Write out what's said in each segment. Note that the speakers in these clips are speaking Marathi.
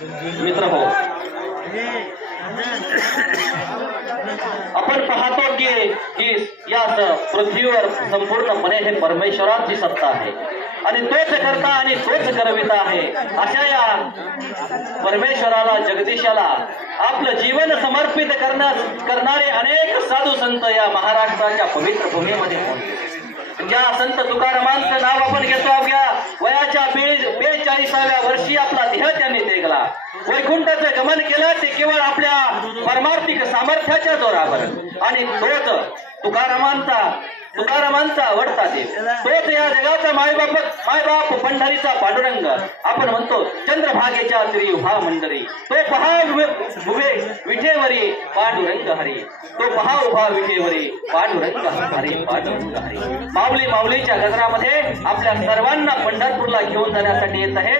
मित्र हो, आपण पाहतो की या पृथ्वीवर संपूर्णपणे हे परमेश्वराची सत्ता आहे आणि तोच करता आणि तोच करविता आहे. अशा या परमेश्वराला, जगदीशाला आपलं जीवन समर्पित करणारे अनेक साधू संत या महाराष्ट्राच्या पवित्र भूमीमध्ये पोहोचले. ज्या संत तुकारामांचं नाव आपण घेतो, अवघ्या वयाच्या 42व्या वर्षी आपला देह त्यांनी त्यागला. वैकुंठाचं गमन केलं ते केवळ आपल्या परमार्थिक सामर्थ्याच्या जोरावर. आणि तोच तुकारामांचा आवडता देव, तोच या जगाचा मायबाप पंढरीचा पांडुरंग. आपण म्हणतो चंद्रभागेच्या तिरी उभा मंडरी, तो पहा उभे विठेवरी पांडुरंग हरी, तो पहा उभा विठेवरी पांडुरंग हरी, पांडुरंग हरी. माऊली माऊलीच्या गजरामध्ये आपल्या सर्वांना पंढरपूरला घेऊन जाण्यासाठी येत आहे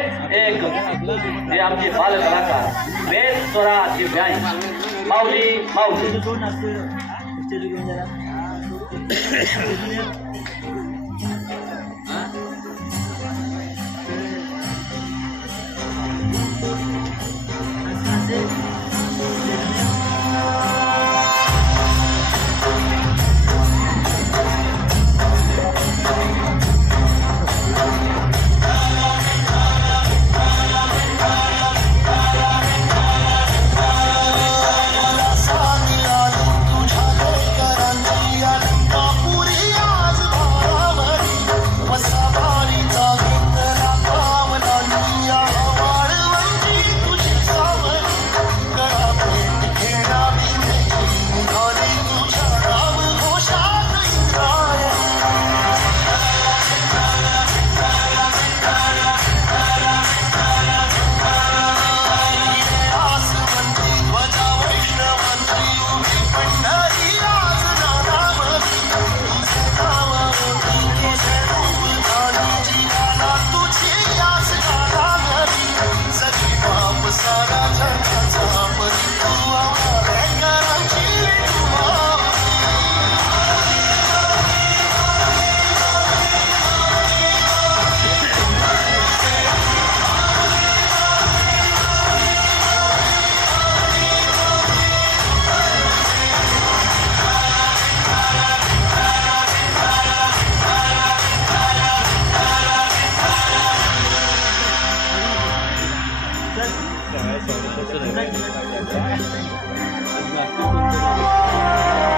एक जे आमचे बाल कलाकार वेद स्वरा दिव्यांग माऊली माऊली. Thank you.